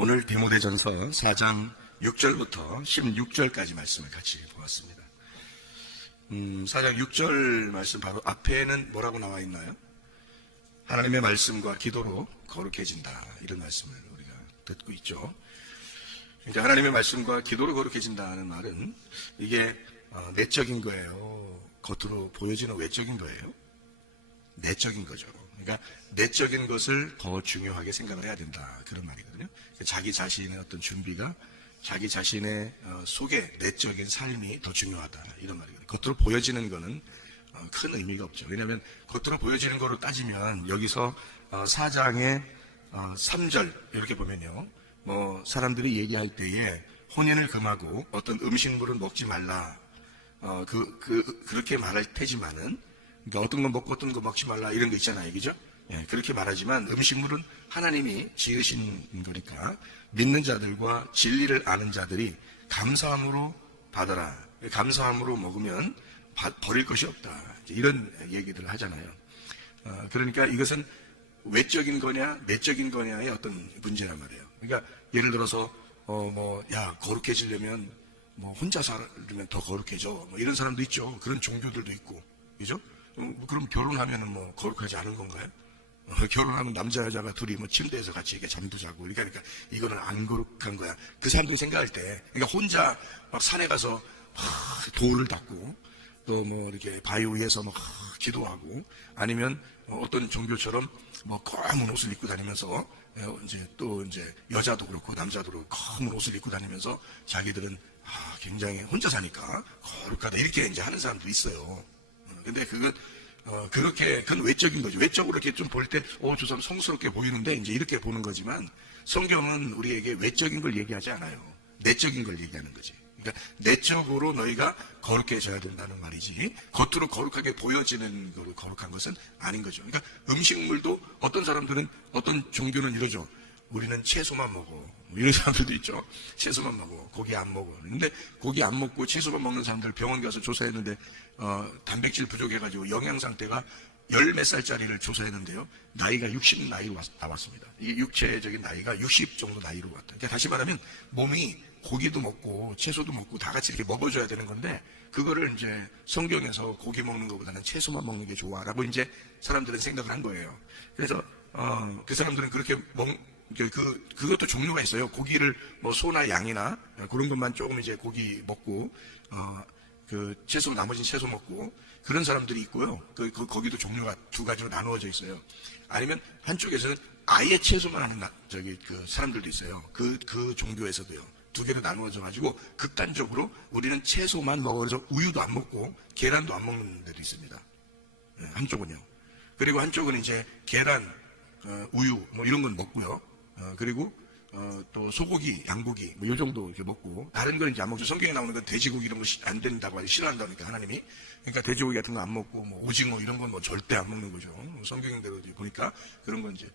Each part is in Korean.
오늘 디모데전서 4장 6절부터 16절까지 말씀을 같이 보았습니다. 4장 6절 말씀 바로 앞에는 뭐라고 나와 있나요? 하나님의 말씀과 기도로 거룩해진다, 이런 말씀을 우리가 듣고 있죠. 그러니까 하나님의 말씀과 기도로 거룩해진다는 말은 이게 내적인 거예요? 겉으로 보여지는 외적인 거예요? 내적인 거죠. 그러니까 내적인 것을 더 중요하게 생각을 해야 된다, 그런 말이거든요. 자기 자신의 어떤 준비가 자기 자신의 속에 내적인 삶이 더 중요하다, 이런 말이거든요. 겉으로 보여지는 거는 큰 의미가 없죠. 왜냐하면 겉으로 보여지는 거로 따지면 여기서 4장의 3절 이렇게 보면요, 뭐 사람들이 얘기할 때에 혼인을 금하고 어떤 음식물은 먹지 말라, 그렇게 말할 테지만은, 그러니까 어떤 거 먹고 어떤 거 먹지 말라 이런 거 있잖아요, 그죠? 예, 그렇게 말하지만 음식물은 하나님이 지으신 거니까 믿는 자들과 진리를 아는 자들이 감사함으로 받아라, 감사함으로 먹으면 버릴 것이 없다, 이런 얘기들을 하잖아요. 그러니까 이것은 외적인 거냐 내적인 거냐의 어떤 문제란 말이에요. 그러니까 예를 들어서 거룩해지려면 혼자 살면 더 거룩해져, 이런 사람도 있죠. 그런 종교들도 있고, 그죠? 그럼 결혼하면은 거룩하지 않은 건가요? 결혼하면 남자 여자가 둘이 침대에서 같이 이렇게 잠도 자고, 그러니까 이거는 안 거룩한 거야. 그 사람들이 생각할 때, 그러니까 혼자 막 산에 가서 돌을 닦고, 또 이렇게 바위 위에서 기도하고, 아니면 어떤 종교처럼 검은 옷을 입고 다니면서, 이제 여자도 그렇고 남자도 그렇고 검은 옷을 입고 다니면서 자기들은 굉장히 혼자 사니까 거룩하다, 이렇게 이제 하는 사람도 있어요. 근데 그건 외적인 거죠. 외적으로 이렇게 좀 볼 때, 저 사람 성스럽게 보이는데, 이제 이렇게 보는 거지만, 성경은 우리에게 외적인 걸 얘기하지 않아요. 내적인 걸 얘기하는 거지. 그러니까 내적으로 너희가 거룩해져야 된다는 말이지, 겉으로 거룩하게 보여지는 거로 거룩한 것은 아닌 거죠. 그러니까 음식물도 어떤 사람들은, 어떤 종교는 이러죠. 우리는 채소만 먹어, 이런 사람들도 있죠. 채소만 먹어, 고기 안 먹어. 근데 고기 안 먹고 채소만 먹는 사람들 병원 가서 조사했는데 단백질 부족해가지고 영양 상태가 10몇 살짜리를 조사했는데요, 나이가 60 나이로 나왔습니다. 이 육체적인 나이가 60 정도 나이로 왔다. 그러니까 다시 말하면 몸이 고기도 먹고 채소도 먹고 다 같이 이렇게 먹어줘야 되는 건데, 그거를 이제 성경에서 고기 먹는 것보다는 채소만 먹는 게 좋아라고 이제 사람들은 생각을 한 거예요. 그래서 그 사람들은 그렇게 그것도 종류가 있어요. 고기를 소나 양이나 그런 것만 조금 이제 고기 먹고, 채소, 나머지는 채소 먹고, 그런 사람들이 있고요. 거기도 종류가 두 가지로 나누어져 있어요. 아니면 한쪽에서는 아예 채소만 하는 사람들도 있어요. 그 종교에서도요. 두 개로 나누어져 가지고 극단적으로 우리는 채소만 먹어서 우유도 안 먹고 계란도 안 먹는 데도 있습니다. 한쪽은요. 그리고 한쪽은 이제 계란, 우유 이런 건 먹고요. 그리고 또 소고기, 양고기 이 정도 이렇게 먹고, 다른 건 이제 안 먹죠. 성경에 나오는 건 돼지고기 이런 거 안 된다고 싫어한다니까 하나님이. 그러니까 돼지고기 같은 거 안 먹고 오징어 이런 건 절대 안 먹는 거죠. 성경대로 보니까 그런 건 이제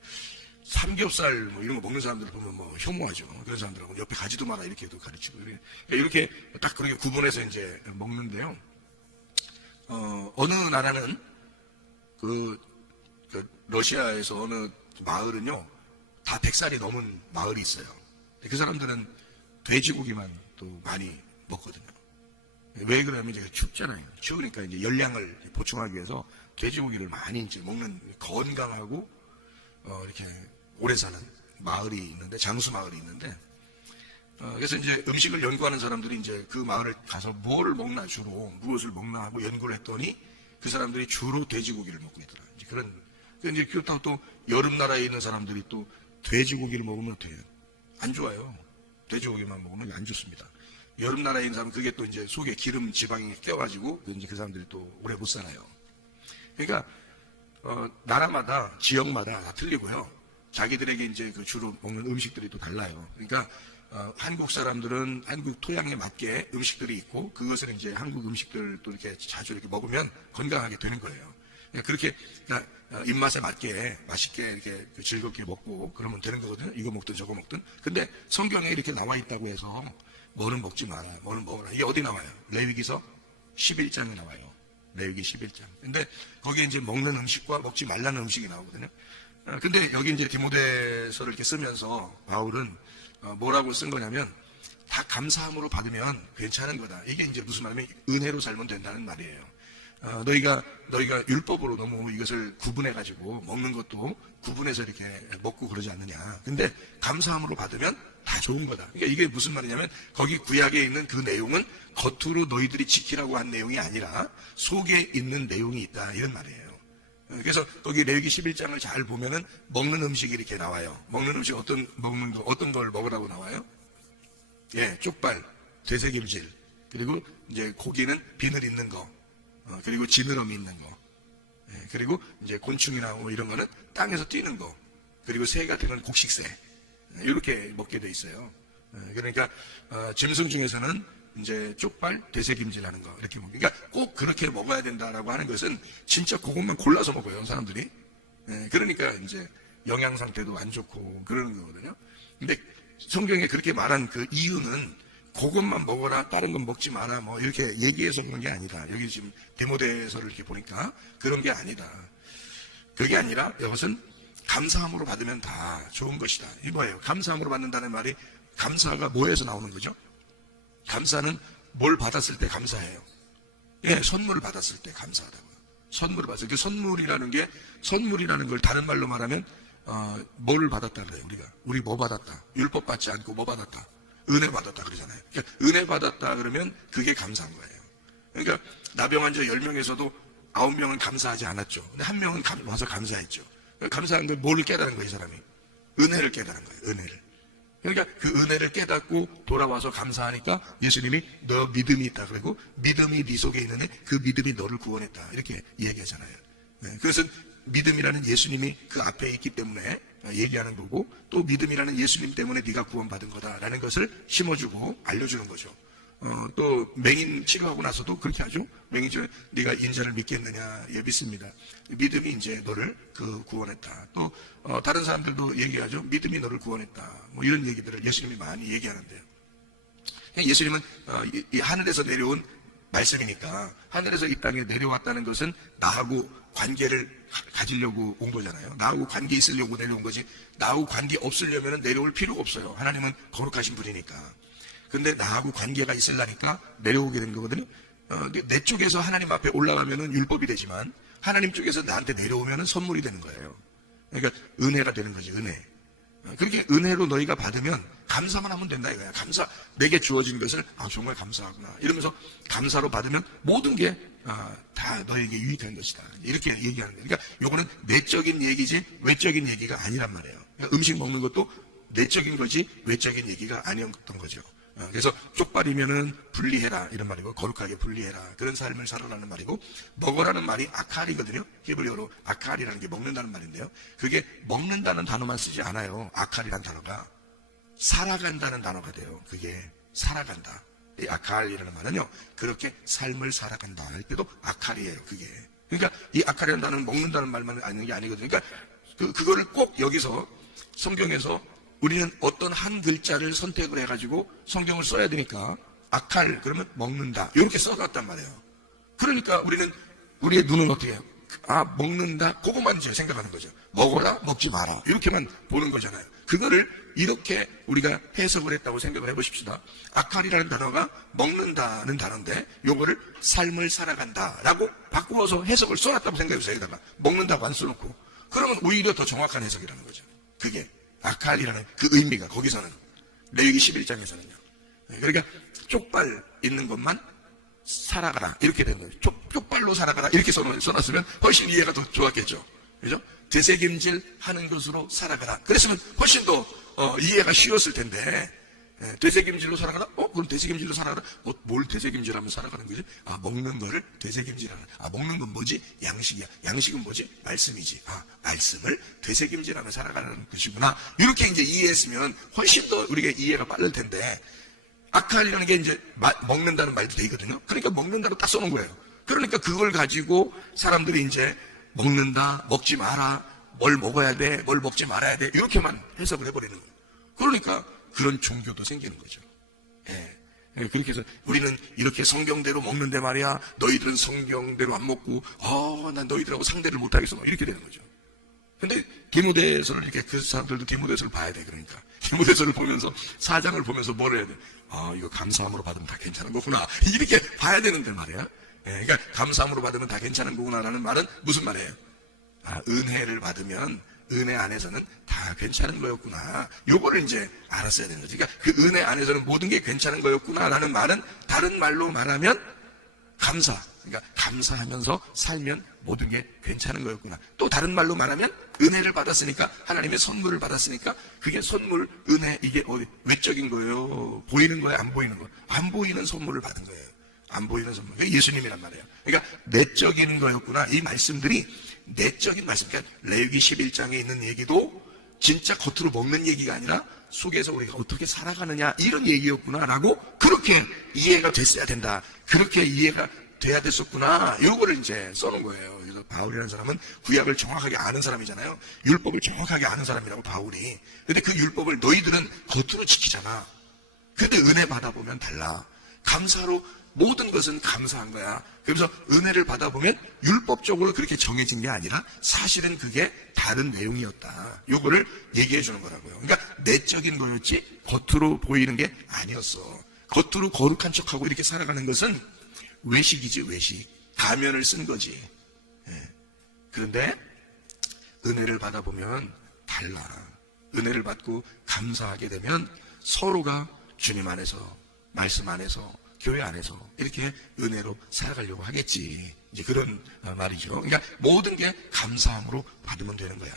삼겹살 이런 거 먹는 사람들을 보면 혐오하죠. 그런 사람들하고 옆에 가지도 마라 이렇게도 가르치고, 이렇게 딱 그렇게 구분해서 이제 먹는데요. 어느 나라는 그 러시아에서 어느 마을은요, 다 100살이 넘은 마을이 있어요. 그 사람들은 돼지고기만 또 많이 먹거든요. 왜 그러냐면 이제 춥잖아요. 추우니까 이제 열량을 보충하기 위해서 돼지고기를 많이 이제 먹는, 건강하고 이렇게 오래 사는 마을이 있는데, 장수 마을이 있는데, 그래서 이제 음식을 연구하는 사람들이 이제 그 마을을 가서 무엇을 먹나 하고 연구를 했더니 그 사람들이 주로 돼지고기를 먹고 있더라. 이제 이제 그렇다고 또 여름 나라에 있는 사람들이 또 돼지고기를 먹으면 어때요? 안 좋아요. 돼지고기만 먹으면 안 좋습니다. 여름 나라에 있는 사람은 그게 또 이제 속에 기름, 지방이 껴가지고 이제 그 사람들이 또 오래 못 살아요. 그러니까 나라마다, 지역마다 다 틀리고요. 자기들에게 이제 주로 먹는 음식들이 또 달라요. 그러니까 한국 사람들은 한국 토양에 맞게 음식들이 있고, 그것을 이제 한국 음식들도 이렇게 자주 이렇게 먹으면 건강하게 되는 거예요. 그렇게 입맛에 맞게 맛있게 이렇게 즐겁게 먹고 그러면 되는 거거든요. 이거 먹든 저거 먹든. 근데 성경에 이렇게 나와 있다고 해서 뭐는 먹지 마라, 뭐는 먹어라, 이게 어디 나와요? 레위기서 11장에 나와요. 레위기 11장. 근데 거기에 이제 먹는 음식과 먹지 말라는 음식이 나오거든요. 근데 여기 이제 디모데서를 이렇게 쓰면서 바울은 뭐라고 쓴 거냐면 다 감사함으로 받으면 괜찮은 거다. 이게 이제 무슨 말이냐면 은혜로 살면 된다는 말이에요. 너희가 율법으로 너무 이것을 구분해 가지고 먹는 것도 구분해서 이렇게 먹고 그러지 않느냐. 근데 감사함으로 받으면 다 좋은 거다. 그러니까 이게 무슨 말이냐면 거기 구약에 있는 그 내용은 겉으로 너희들이 지키라고 한 내용이 아니라 속에 있는 내용이 있다 이런 말이에요. 그래서 거기 레위기 11장을 잘 보면은 먹는 음식이 이렇게 나와요. 먹는 음식 어떤 걸 먹으라고 나와요? 예, 쪽발, 되새김질, 그리고 이제 고기는 비늘 있는 거, 그리고 지느러미 있는 거, 예, 그리고 이제 곤충이나 뭐 이런 거는 땅에서 뛰는 거, 그리고 새 같은 건 곡식새, 이렇게 먹게 돼 있어요. 그러니까 짐승 중에서는 이제 쪽발, 되새김질하는 거 이렇게 먹고, 그러니까 꼭 그렇게 먹어야 된다라고 하는 것은 진짜 그것만 골라서 먹어요, 사람들이. 그러니까 이제 영양 상태도 안 좋고 그러는 거거든요. 근데 성경에 그렇게 말한 그 이유는 그것만 먹어라, 다른 건 먹지 마라, 뭐 이렇게 얘기해서 그런 게 아니다. 여기 지금 디모데서를 이렇게 보니까 그런 게 아니다. 그게 아니라 이것은 감사함으로 받으면 다 좋은 것이다. 이 뭐예요? 감사함으로 받는다는 말이 감사가 뭐에서 나오는 거죠? 감사는 뭘 받았을 때 감사해요. 예, 선물을 받았을 때 감사하다고요. 선물을 받았을 때 선물이라는 걸 다른 말로 말하면 뭐를 받았다 그래요, 우리 뭐 받았다. 율법 받지 않고 뭐 받았다. 은혜 받았다 그러잖아요. 그러니까 은혜 받았다 그러면 그게 감사한 거예요. 그러니까 나병 환자 10명에서도 9명은 감사하지 않았죠. 근데 1명은 와서 감사했죠. 감사한 걸 뭐를 깨달은 거예요, 이 사람이? 은혜를 깨달은 거예요, 은혜를. 그러니까 그 은혜를 깨닫고 돌아와서 감사하니까 예수님이 너 믿음이 있다 그리고 믿음이 네 속에 있는 그 믿음이 너를 구원했다 이렇게 얘기하잖아요. 그것은 믿음이라는 예수님이 그 앞에 있기 때문에 얘기하는 거고, 또 믿음이라는 예수님 때문에 네가 구원받은 거다라는 것을 심어주고 알려주는 거죠. 또 맹인 치료하고 나서도 그렇게 하죠. 맹인 치료, 네가 인자를 믿겠느냐? 예, 믿습니다. 믿음이 이제 너를 구원했다. 또 다른 사람들도 얘기하죠. 믿음이 너를 구원했다. 뭐 이런 얘기들을 예수님이 많이 얘기하는데요. 예수님은 이 하늘에서 내려온 말씀이니까, 하늘에서 이 땅에 내려왔다는 것은 나하고 관계를 가지려고 온 거잖아요. 나하고 관계 있으려고 내려온 거지, 나하고 관계 없으려면 내려올 필요가 없어요. 하나님은 거룩하신 분이니까. 근데 나하고 관계가 있으려니까 내려오게 된 거거든요. 내 쪽에서 하나님 앞에 올라가면은 율법이 되지만 하나님 쪽에서 나한테 내려오면은 선물이 되는 거예요. 그러니까 은혜가 되는 거지, 은혜. 그렇게 은혜로 너희가 받으면 감사만 하면 된다 이거야. 감사, 내게 주어진 것을 정말 감사하구나 이러면서 감사로 받으면 모든 게 다 너에게 유익한 것이다 이렇게 얘기하는 거예요. 그러니까 요거는 내적인 얘기지 외적인 얘기가 아니란 말이에요. 그러니까 음식 먹는 것도 내적인 거지 외적인 얘기가 아니었던 거죠. 그래서 쪽발이면은 분리해라 이런 말이고, 거룩하게 분리해라 그런 삶을 살아라는 말이고, 먹어라는 말이 아칼이거든요. 히브리어로 아칼이라는 게 먹는다는 말인데요, 그게 먹는다는 단어만 쓰지 않아요. 아칼이라는 단어가 살아간다는 단어가 돼요. 그게 살아간다. 이 아칼이라는 말은요, 그렇게 삶을 살아간다 할 때도 아칼이에요. 그게 그러니까 이 아칼이라는 단어는 먹는다는 말만 아는 게 아니거든요. 그러니까 그거를 꼭 여기서 성경에서 우리는 어떤 한 글자를 선택을 해가지고 성경을 써야 되니까 아칼 그러면 먹는다 이렇게 써놨단 말이에요. 그러니까 우리의 눈은 어떻게 해요? 먹는다 그것만 이제 생각하는 거죠. 먹어라 먹지 마라 이렇게만 보는 거잖아요. 그거를 이렇게 우리가 해석을 했다고 생각을 해보십시다. 아칼이라는 단어가 먹는다는 단어인데 요거를 삶을 살아간다 라고 바꾸어서 해석을 써놨다고 생각해보세요. 여기다가 먹는다고 안 써놓고, 그러면 오히려 더 정확한 해석이라는 거죠. 그게 아칼이라는 그 의미가 거기서는, 레위기 11장에서는요. 그러니까 쪽발 있는 것만 살아가라 이렇게 된 거예요. 쪽발로 살아가라 이렇게 써놨으면 훨씬 이해가 더 좋았겠죠. 그죠? 되새김질 하는 것으로 살아가라 그랬으면 훨씬 더 이해가 쉬웠을 텐데, 되새김질로 살아가라? 그럼 되새김질로 살아가라? 뭘 되새김질하면 살아가는 거지? 먹는 거를 되새김질하는. 먹는 건 뭐지? 양식이야. 양식은 뭐지? 말씀이지. 말씀을 되새김질하며 살아가는 것이구나. 이렇게 이제 이해했으면 훨씬 더 우리가 이해가 빠를 텐데, 아칼이라는 게 이제 먹는다는 말도 되거든요. 그러니까 먹는다로 딱 써놓은 거예요. 그러니까 그걸 가지고 사람들이 이제 먹는다, 먹지 마라, 뭘 먹어야 돼, 뭘 먹지 말아야 돼, 이렇게만 해석을 해버리는 거예요. 그러니까 그런 종교도 생기는 거죠. 그렇게 해서 우리는 이렇게 성경대로 먹는데 말이야, 너희들은 성경대로 안 먹고 난 너희들하고 상대를 못하겠어, 이렇게 되는 거죠. 근데 디모데서를 이렇게, 그 사람들도 디모데서를 봐야 돼. 그러니까 디모데서를 보면서 4장을 보면서 뭘 해야 돼? 아, 이거 감사함으로 받으면 다 괜찮은 거구나. 이렇게 봐야 되는데 말이야. 예, 그러니까 감사함으로 받으면 다 괜찮은 거구나라는 말은 무슨 말이에요? 아, 은혜를 받으면 은혜 안에서는 다 괜찮은 거였구나. 요거를 이제 알았어야 되는 거지. 그러니까 그 은혜 안에서는 모든 게 괜찮은 거였구나라는 말은 다른 말로 말하면 감사. 그러니까 감사하면서 살면 모든 게 괜찮은 거였구나. 또 다른 말로 말하면 은혜를 받았으니까, 하나님의 선물을 받았으니까, 그게 선물, 은혜, 이게 어디 외적인 거예요? 보이는 거예요? 안 보이는 거예요? 안 보이는 선물을 받은 거예요. 안 보이는 선물. 그게 예수님이란 말이에요. 그러니까 내적인 거였구나. 이 말씀들이 내적인 말씀. 그러니까 레위기 11장에 있는 얘기도 진짜 겉으로 먹는 얘기가 아니라 속에서 우리가 어떻게 살아가느냐, 이런 얘기였구나라고 그렇게 이해가 됐어야 된다. 그렇게 이해가 돼야 됐었구나. 요거를 이제 써놓은 거예요. 그래서 바울이라는 사람은 구약을 정확하게 아는 사람이잖아요. 율법을 정확하게 아는 사람이라고, 바울이. 근데 그 율법을 너희들은 겉으로 지키잖아. 근데 은혜 받아보면 달라. 감사로 모든 것은 감사한 거야. 그래서 은혜를 받아보면 율법적으로 그렇게 정해진 게 아니라 사실은 그게 다른 내용이었다. 요거를 얘기해 주는 거라고요. 그러니까 내적인 거였지 겉으로 보이는 게 아니었어. 겉으로 거룩한 척하고 이렇게 살아가는 것은 외식이지, 외식. 가면을 쓴 거지. 예. 그런데 은혜를 받아보면 달라. 은혜를 받고 감사하게 되면 서로가 주님 안에서, 말씀 안에서, 교회 안에서 이렇게 은혜로 살아가려고 하겠지. 이제 그런 말이죠. 그러니까 모든 게 감사함으로 받으면 되는 거야.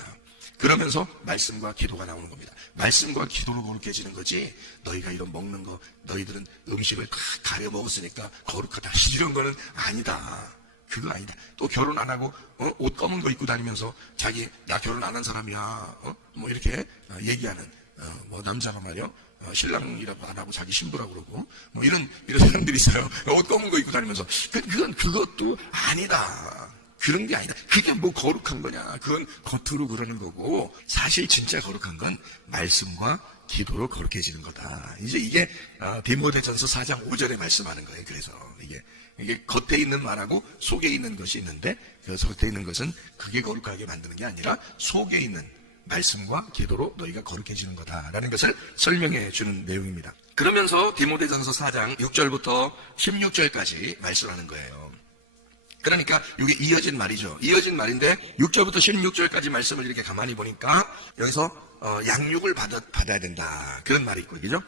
그러면서 말씀과 기도가 나오는 겁니다. 말씀과 기도로 거룩해지는 거지, 너희가 이런 먹는 거, 너희들은 음식을 다 가려 먹었으니까 거룩하다, 이런 거는 아니다. 그거 아니다. 또 결혼 안 하고 옷 검은 거 입고 다니면서 자기 나 결혼 안 한 사람이야, 뭐 이렇게 얘기하는 뭐 남자가 말이요, 신랑이라고 안 하고 자기 신부라고 그러고 뭐 이런 사람들이 있어요. 옷 검은 거 입고 다니면서 그것도 아니다. 그런 게 아니다. 그게 뭐 거룩한 거냐? 그건 겉으로 그러는 거고, 사실 진짜 거룩한 건 말씀과 기도로 거룩해지는 거다. 이제 이게 디모데전서 4장 5절에 말씀하는 거예요. 그래서 이게 겉에 있는 말하고 속에 있는 것이 있는데, 그 겉에 있는 것은 그게 거룩하게 만드는 게 아니라 속에 있는 말씀과 기도로 너희가 거룩해지는 거다라는 것을 설명해 주는 내용입니다. 그러면서 디모데전서 4장 6절부터 16절까지 말씀하는 거예요. 그러니까 이게 이어진 말이죠. 이어진 말인데 6절부터 16절까지 말씀을 이렇게 가만히 보니까 여기서 양육을 받아야 된다, 그런 말이 있고, 그죠?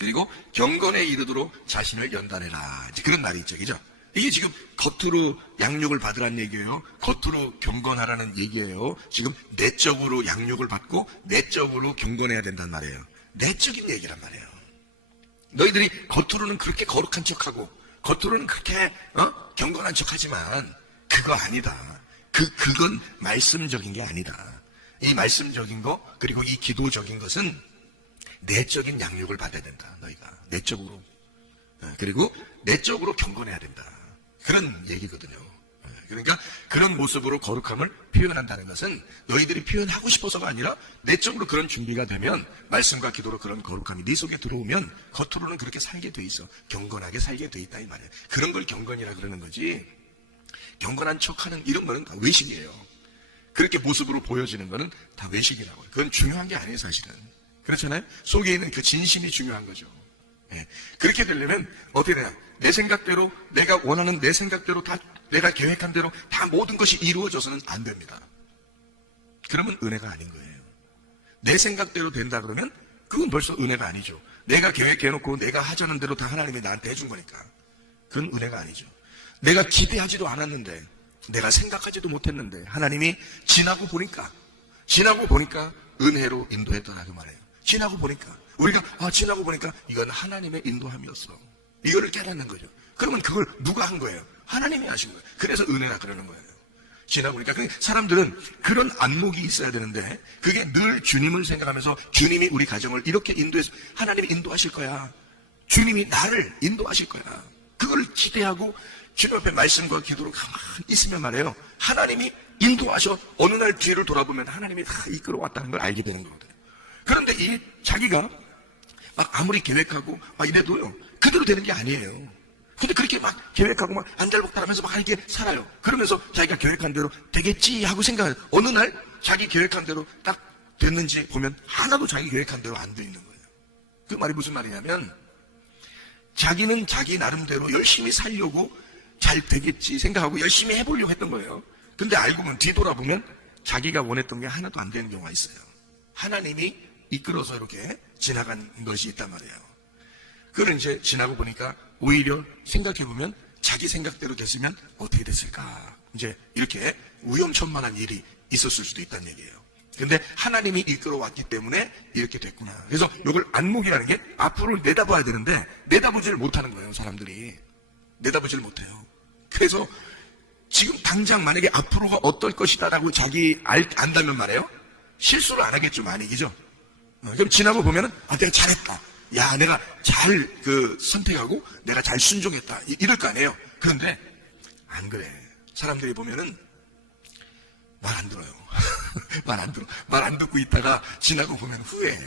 그리고 경건에 이르도록 자신을 연단해라, 이제 그런 말이 있죠, 그죠? 이게 지금 겉으로 양육을 받으라는 얘기예요. 겉으로 경건하라는 얘기예요. 지금 내적으로 양육을 받고 내적으로 경건해야 된단 말이에요. 내적인 얘기란 말이에요. 너희들이 겉으로는 그렇게 거룩한 척하고 겉으로는 그렇게 경건한 척하지만 그거 아니다. 그건 말씀적인 게 아니다. 이 말씀적인 거, 그리고 이 기도적인 것은 내적인 양육을 받아야 된다. 너희가 내적으로, 그리고 내적으로 경건해야 된다, 그런 얘기거든요. 그러니까 그런 모습으로 거룩함을 표현한다는 것은 너희들이 표현하고 싶어서가 아니라 내적으로 그런 준비가 되면, 말씀과 기도로 그런 거룩함이 네 속에 들어오면 겉으로는 그렇게 살게 돼 있어. 경건하게 살게 돼 있다, 이 말이에요. 그런 걸 경건이라 그러는 거지, 경건한 척하는 이런 거는 다 외식이에요. 그렇게 모습으로 보여지는 거는 다 외식이라고요. 그건 중요한 게 아니에요, 사실은. 그렇잖아요? 속에 있는 그 진심이 중요한 거죠. 예. 그렇게 되려면 어떻게 되냐? 내 생각대로, 내가 원하는 내 생각대로 다, 내가 계획한 대로 다 모든 것이 이루어져서는 안 됩니다. 그러면 은혜가 아닌 거예요. 내 생각대로 된다 그러면 그건 벌써 은혜가 아니죠. 내가 계획해놓고 내가 하자는 대로 다 하나님이 나한테 해준 거니까 그건 은혜가 아니죠. 내가 기대하지도 않았는데, 내가 생각하지도 못했는데 하나님이 지나고 보니까 은혜로 인도했더라, 그 말이에요. 지나고 보니까 우리가 지나고 보니까 이건 하나님의 인도함이었어, 이거를 깨닫는 거죠. 그러면 그걸 누가 한 거예요? 하나님이 하신 거예요. 그래서 은혜라 그러는 거예요. 지나고 보니까. 사람들은 그런 안목이 있어야 되는데, 그게 늘 주님을 생각하면서 주님이 우리 가정을 이렇게 인도해서 하나님이 인도하실 거야, 주님이 나를 인도하실 거야, 그걸 기대하고 주님 앞에 말씀과 기도로 가만히 있으면 말이에요, 하나님이 인도하셔. 어느 날 뒤를 돌아보면 하나님이 다 이끌어왔다는 걸 알게 되는 거거든요. 그런데 이 자기가 막 아무리 계획하고 막 이래도요, 그대로 되는 게 아니에요. 근데 그렇게 막 계획하고 막 안달복달하면서 막 이렇게 살아요. 그러면서 자기가 계획한 대로 되겠지 하고 생각해요. 어느 날 자기 계획한 대로 딱 됐는지 보면 하나도 자기 계획한 대로 안 돼 있는 거예요. 그 말이 무슨 말이냐면 자기는 자기 나름대로 열심히 살려고 잘 되겠지 생각하고 열심히 해보려고 했던 거예요. 근데 알고 보면 뒤돌아보면 자기가 원했던 게 하나도 안 되는 경우가 있어요. 하나님이 이끌어서 이렇게 지나간 것이 있단 말이에요. 그걸 이제 지나고 보니까 오히려 생각해보면 자기 생각대로 됐으면 어떻게 됐을까? 이제 이렇게 위험천만한 일이 있었을 수도 있다는 얘기예요. 근데 하나님이 이끌어 왔기 때문에 이렇게 됐구나. 그래서 이걸 안목이라는 게 앞으로 내다봐야 되는데 내다보지를 못하는 거예요. 사람들이 내다보지를 못해요. 그래서 지금 당장 만약에 앞으로가 어떨 것이다라고 자기 안다면 말이에요. 실수를 안 하겠죠, 많이. 그죠? 그럼 지나고 보면은 내가 잘했다. 야, 내가 잘 선택하고 내가 잘 순종했다. 이럴 거 아니에요. 그런데 안 그래. 사람들이 보면은 말 안 들어요. 말 안 들어. 말 안 듣고 있다가 지나고 보면 후회해.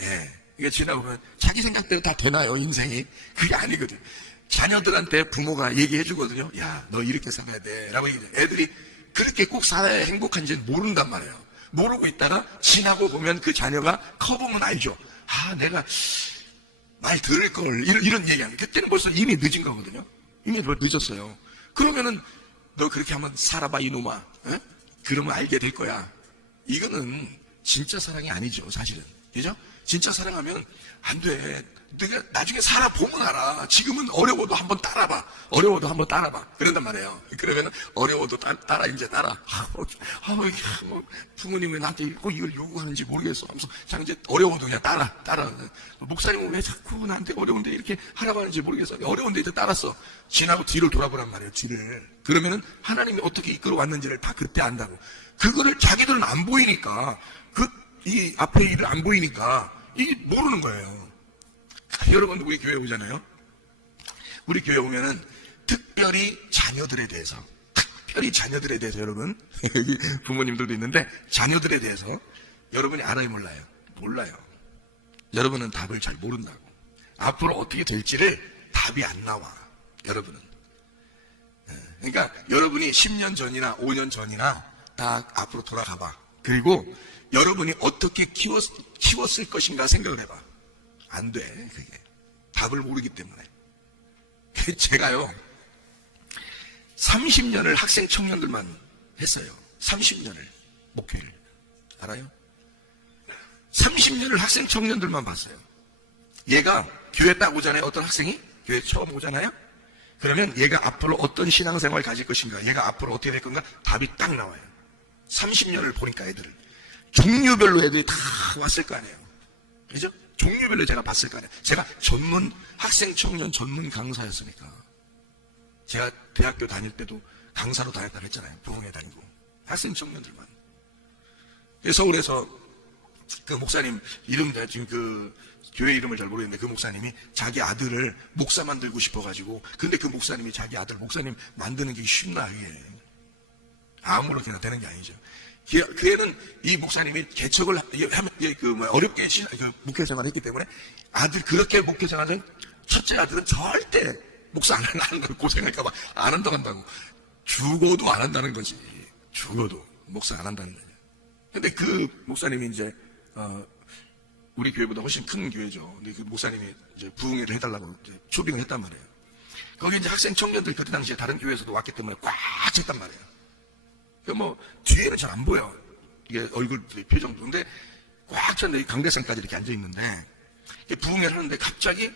예. 이게 지나고 보면 자기 생각대로 다 되나요, 인생이? 그게 아니거든. 자녀들한테 부모가 얘기해 주거든요. 야, 너 이렇게 살아야 돼. 라고 얘기해. 애들이 그렇게 꼭 살아야 행복한지는 모른단 말이에요. 모르고 있다가 지나고 보면 그 자녀가 커보면 알죠. 내가 말 들을 걸. 이런 얘기하는. 그때는 벌써 이미 늦은 거거든요. 이미 늦었어요. 그러면은 너 그렇게 한번 살아봐, 이놈아. 어? 그러면 알게 될 거야. 이거는 진짜 사랑이 아니죠, 사실은. 그죠? 진짜 사랑하면 안 돼. 내가 나중에 살아보면 알아. 지금은 어려워도 한번 따라봐. 어려워도 한번 따라봐. 그런단 말이에요. 그러면 어려워도 따라. 부모님 왜 나한테 꼭 이걸 요구하는지 모르겠어. 하면서 자, 이제 어려워도 그냥 따라. 목사님은 왜 자꾸 나한테 어려운데 이렇게 하라고 하는지 모르겠어. 어려운데 이제 따랐어. 지나고 뒤를 돌아보란 말이에요, 뒤를. 그러면은 하나님이 어떻게 이끌어 왔는지를 다 그때 안다고. 그거를 자기들은 안 보이니까, 이 앞에 일을 안 보이니까, 이게 모르는 거예요. 여러분, 우리 교회 오잖아요. 우리 교회 오면은 특별히 자녀들에 대해서 여러분, 여기 부모님들도 있는데 자녀들에 대해서 여러분이 알아요, 몰라요? 몰라요. 여러분은 답을 잘 모른다고. 앞으로 어떻게 될지를 답이 안 나와. 여러분은. 그러니까 여러분이 10년 전이나 5년 전이나 다 앞으로 돌아가봐. 그리고 여러분이 어떻게 키웠을 것인가 생각을 해봐. 안 돼, 그게. 답을 모르기 때문에. 제가요, 30년을 학생 청년들만 했어요. 30년을. 목회를. 알아요? 30년을 학생 청년들만 봤어요. 얘가 교회 딱 오잖아요. 어떤 학생이? 교회 처음 오잖아요? 그러면 얘가 앞으로 어떤 신앙생활을 가질 것인가, 얘가 앞으로 어떻게 될 건가, 답이 딱 나와요. 30년을 보니까 애들을. 종류별로 애들이 다 왔을 거 아니에요. 그죠? 종류별로 제가 봤을 거 아니에요. 제가 학생 청년 전문 강사였으니까. 제가 대학교 다닐 때도 강사로 다녔다고 했잖아요. 부흥회 다니고. 학생 청년들만. 서울에서 그 목사님 이름, 지금 교회 이름을 잘 모르겠는데 그 목사님이 자기 아들을 목사 만들고 싶어가지고, 근데 그 목사님이 자기 아들 목사님 만드는 게 쉽나, 이게. 아무렇게나 되는 게 아니죠. 그 애는 이 목사님이 개척을 하면, 어렵게 목회 생활을 했기 때문에 아들, 그렇게 목회 생활은 첫째 아들은 절대 목사 안 하는 걸 고생할까봐 안 한다고. 죽어도 안 한다는 거지. 죽어도 목사 안 한다는 거예요. 근데 그 목사님이 이제, 우리 교회보다 훨씬 큰 교회죠. 근데 그 목사님이 이제 부흥회를 해달라고 이제 초빙을 했단 말이에요. 거기 이제 학생 청년들 그때 당시에 다른 교회에서도 왔기 때문에 꽉 찼단 말이에요. 뒤에는 잘 안 보여. 이게 얼굴 표정도. 근데 꽉 찼는데 강대상까지 이렇게 앉아있는데, 부흥회를 하는데 갑자기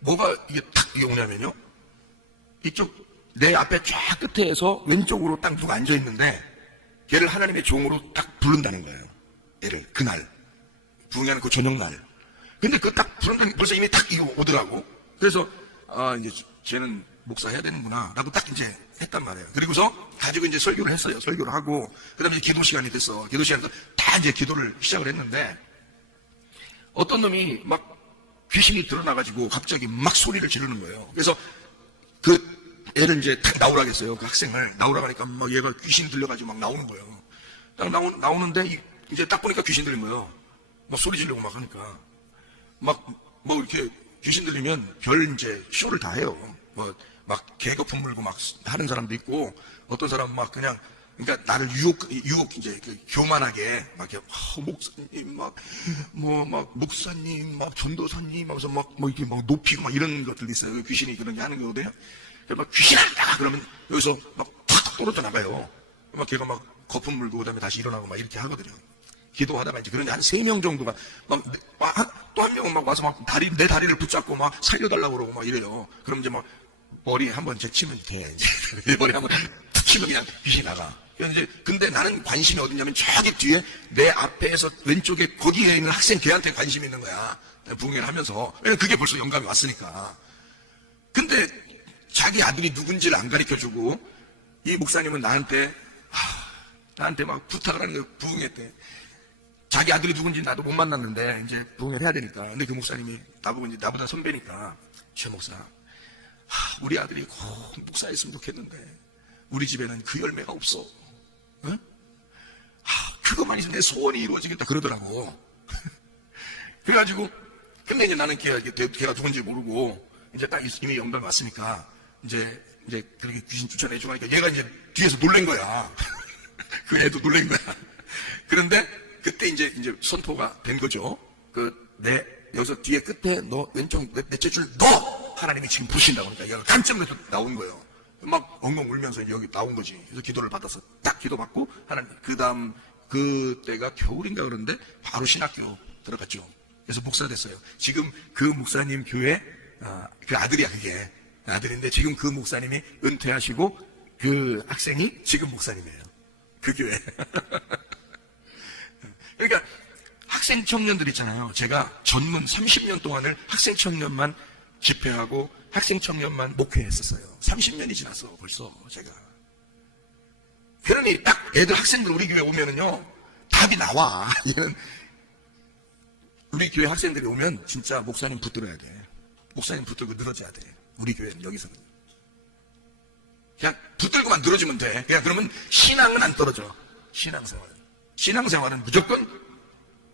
뭐가 이게 오냐면요. 이쪽, 내 앞에 쫙 끝에서 왼쪽으로 딱 누가 앉아있는데, 걔를 하나님의 종으로 딱 부른다는 거예요. 얘를, 그날. 부흥회하는 그 저녁날. 근데 딱 부른다는 게 벌써 이미 딱 오더라고. 그래서, 이제 쟤는 목사 해야 되는구나. 라고 딱 이제 했단 말이에요. 그리고서 가지고 이제 설교를 했어요. 설교를 하고, 그 다음에 기도 시간이 됐어. 기도 시간에서 다 이제 기도를 시작을 했는데, 어떤 놈이 막 귀신이 드러나가지고 갑자기 막 소리를 지르는 거예요. 그래서 애를 이제 딱 나오라고 했어요. 그 학생을. 나오라고 하니까 막 얘가 귀신 들려가지고 막 나오는 거예요. 딱 나오는데, 이제 딱 보니까 귀신 들린 거예요. 막 소리 지르고 막 하니까. 뭐 이렇게 귀신 들리면 별 이제 쇼를 다 해요. 막 개거품 물고 막 하는 사람도 있고, 어떤 사람은 막 그냥 그러니까 나를 유혹 이제 교만하게 막 이렇게 목사님 목사님 전도사님 하면서 뭐 이렇게 막 높이고 막 이런 것들이 있어요. 귀신이 그런 게 하는 거거든요. 막 귀신한다 그러면 여기서 막 탁 떨어져 나가요. 막 걔가 막 거품 물고 그다음에 다시 일어나고 막 이렇게 하거든요. 기도하다가 이제 그런 한 3명 정도가 또 한 명은 막 와서 막 내 다리를 붙잡고 막 살려달라고 그러고 막 이래요. 그럼 이제 막 머리에 한번 치면 돼. 이제 머리 한번 툭 치면 그냥 귀신이 나가. 근데 나는 관심이 어디냐면 저기 뒤에 내 앞에서 왼쪽에 거기에 있는 학생 걔한테 관심이 있는 거야. 부흥회를 하면서. 왜냐면 그게 벌써 영감이 왔으니까. 근데 자기 아들이 누군지를 안 가르쳐 주고 이 목사님은 나한테 막 부탁을 하는 거예요. 부흥회 때. 자기 아들이 누군지 나도 못 만났는데 이제 부흥회를 해야 되니까. 근데 그 목사님이 나보고 이제 나보다 선배니까 최 목사, 우리 아들이 꼭 목사였으면 좋겠는데 우리 집에는 그 열매가 없어. 응? 그것만 있으면 내 소원이 이루어지겠다 그러더라고. 그래가지고 근데 이제 나는 걔가 누군지 모르고 이제 딱 이미 영감이 왔으니까 이제 그렇게 귀신 추천해 주니까 얘가 이제 뒤에서 놀란 거야. 그 애도 놀란 거야. 그런데 그때 이제 선포가 된 거죠. 여기서 뒤에 끝에 너 왼쪽 넷째 줄 너 하나님이 지금 부르신다고 그러니까 얘가 깜짝 놀라서 나온 거예요. 막 엉엉 울면서 여기 나온 거지. 그래서 기도를 받아서 딱 기도 받고 하나님 그때가 겨울인가 그런데 바로 신학교 들어갔죠. 그래서 목사 됐어요. 지금 그 목사님 교회 그 아들이야 그게 아들인데 지금 그 목사님이 은퇴하시고 그 학생이 지금 목사님이에요. 그 교회. 그러니까 학생 청년들 있잖아요. 제가 전문 30년 동안을 학생 청년만 집회하고 학생 청년만 목회했었어요. 30년이 지났어 벌써 제가. 그러니 딱 애들 학생들 우리 교회 오면은요 답이 나와. 얘는 우리 교회 학생들이 오면 진짜 목사님 붙들어야 돼. 목사님 붙들고 늘어져야 돼. 우리 교회는 여기서는 그냥 붙들고만 늘어지면 돼. 그냥 그러면 신앙은 안 떨어져. 신앙생활은 무조건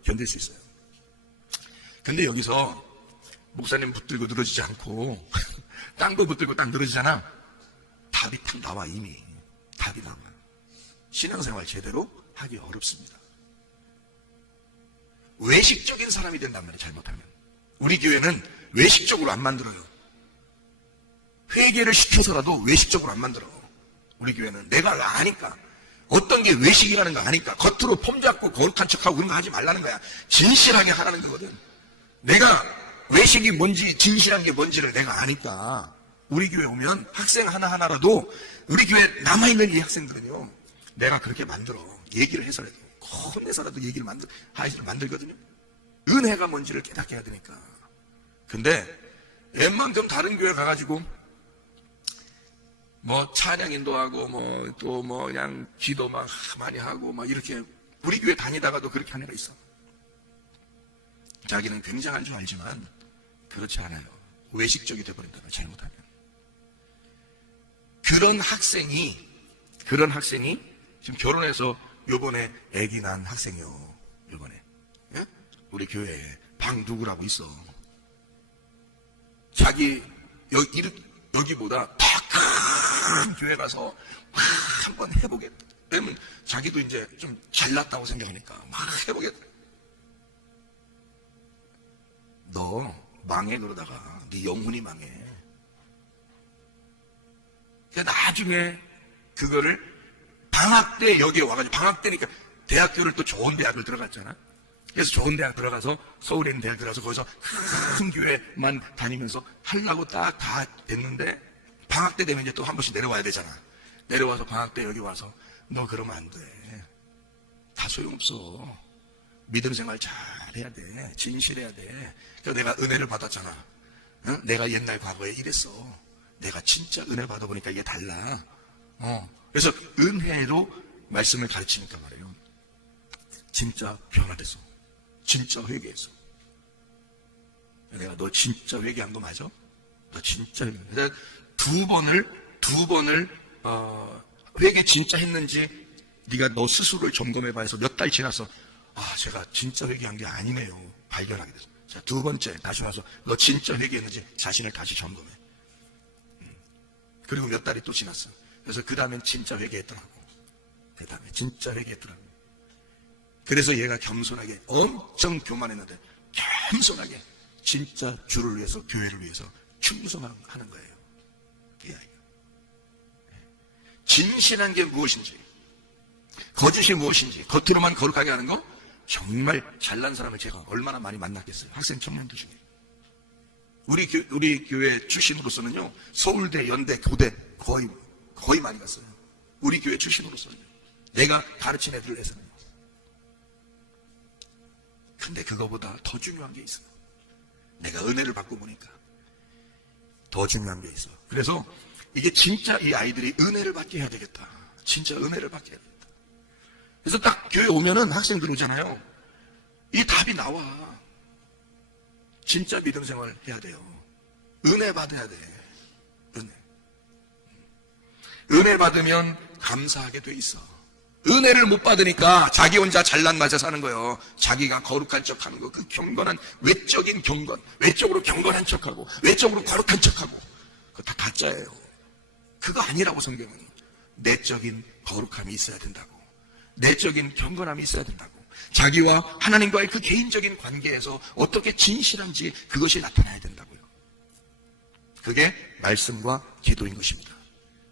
견딜 수 있어요. 근데 여기서 목사님 붙들고 늘어지지 않고 땅도 붙들고 딱 늘어지잖아. 답이 탁 나와. 이미 답이 나와. 신앙생활 제대로 하기 어렵습니다. 외식적인 사람이 된단 말이에요. 잘못하면. 우리 교회는 외식적으로 안 만들어요. 회개를 시켜서라도 외식적으로 안 만들어. 우리 교회는 내가 아니까. 어떤 게 외식이라는 거 아니까. 겉으로 폼 잡고 거룩한 척하고 그런 거 하지 말라는 거야. 진실하게 하라는 거거든. 내가 외식이 뭔지 진실한 게 뭔지를 내가 아니까. 우리 교회 오면 학생 하나하나라도 우리 교회 남아있는 이 학생들은요 내가 그렇게 만들어. 얘기를 해서라도 혼내서라도 얘기를 만들거든요. 은혜가 뭔지를 깨닫게 해야 되니까. 근데 웬만큼 다른 교회 가가지고 뭐 찬양 인도하고 또 그냥 기도 막 많이 하고 막 이렇게 우리 교회 다니다가도 그렇게 하는 애가 있어. 자기는 굉장한 줄 알지만 그렇지 않아요. 외식적이 돼버린다면 잘못하면. 그런 학생이 지금 결혼해서 요번에 아기 낳은 학생이요. 요번에 예? 우리 교회에 방 누구라고 있어. 자기 여기보다 더 큰 교회 가서 한번 해보겠다. 왜냐면 자기도 이제 좀 잘났다고 생각하니까 막 해보겠다. 너 망해 그러다가 네 영혼이 망해. 그러니까 나중에 그거를 방학 때 여기에 와가지고 방학 때니까 대학교를 또 좋은 대학을 들어갔잖아. 그래서 좋은 대학 들어가서 서울에 있는 대학 들어가서 거기서 큰 교회만 다니면서 하려고 딱 다 됐는데 방학 때 되면 이제 또 한 번씩 내려와야 되잖아. 내려와서 방학 때 여기 와서 너 그러면 안 돼. 다 소용없어. 믿음 생활 잘 해야 돼. 진실해야 돼. 그래서 내가 은혜를 받았잖아. 응? 내가 옛날 과거에 이랬어. 내가 진짜 은혜 받아보니까 이게 달라. 그래서 은혜로 말씀을 가르치니까 말이에요. 진짜 변화됐어. 진짜 회개했어. 내가 너 진짜 회개한 거 맞아? 너 진짜 회개. 내가 두 번을 회개 진짜 했는지 네가 너 스스로를 점검해봐 해서 몇 달 지나서 제가 진짜 회개한 게 아니네요. 발견하게 됐어. 자, 두 번째 다시 와서 너 진짜 회개했는지 자신을 다시 점검해. 그리고 몇 달이 또 지났어. 그래서 그 다음엔 진짜 회개했더라고. 대단해. 진짜 회개했더라고요. 그래서 얘가 겸손하게, 엄청 교만했는데 겸손하게 진짜 주를 위해서, 교회를 위해서 충성하는 거예요. 이 아이가. 진실한 게 무엇인지, 거짓이 무엇인지, 겉으로만 거룩하게 하는 거, 정말 잘난 사람을 제가 얼마나 많이 만났겠어요. 학생 청년들 중에. 우리 교회 출신으로서는요, 서울대, 연대, 교대 거의 많이 갔어요. 우리 교회 출신으로서는요. 내가 가르친 애들 위해서는요. 근데 그거보다 더 중요한 게 있어요. 내가 은혜를 받고 보니까 더 중요한 게 있어. 그래서 이게 진짜 이 아이들이 은혜를 받게 해야 되겠다. 진짜 은혜를 받게 해야 되겠다. 그래서 딱 교회 오면은 학생들 오잖아요. 이 답이 나와. 진짜 믿음 생활 해야 돼요. 은혜 받아야 돼. 은혜 받으면 감사하게 돼 있어. 은혜를 못 받으니까 자기 혼자 잘난 맛에 사는 거예요. 자기가 거룩한 척하는 거, 그 경건한 외적인 경건, 외적으로 경건한 척하고 외적으로 거룩한 척하고, 그거 다 가짜예요. 그거 아니라고 성경은. 내적인 거룩함이 있어야 된다고, 내적인 경건함이 있어야 된다고, 자기와 하나님과의 그 개인적인 관계에서 어떻게 진실한지 그것이 나타나야 된다고요. 그게 말씀과 기도인 것입니다.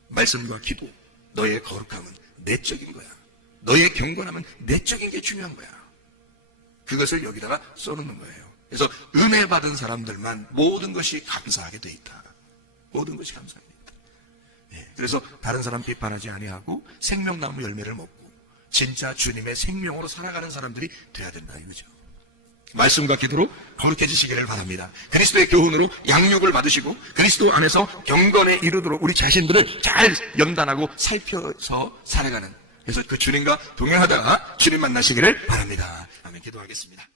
말씀과 기도, 너의 거룩함은 내적인 거야. 너의 경건함은 내적인 게 중요한 거야. 그것을 여기다가 써놓는 거예요. 그래서 은혜 받은 사람들만 모든 것이 감사하게 돼 있다. 모든 것이 감사하게 돼 있다. 네, 그래서 다른 사람 비판하지 아니하고 생명나무 열매를 먹고 진짜 주님의 생명으로 살아가는 사람들이 돼야 된다 이거죠. 말씀과 기도로 거룩해지시기를 바랍니다. 그리스도의 교훈으로 양육을 받으시고 그리스도 안에서 경건에 이르도록 우리 자신들을 잘 연단하고 살펴서 살아가는, 그래서 그 주님과 동행하다가 주님 만나시기를 바랍니다. 아멘. 기도하겠습니다.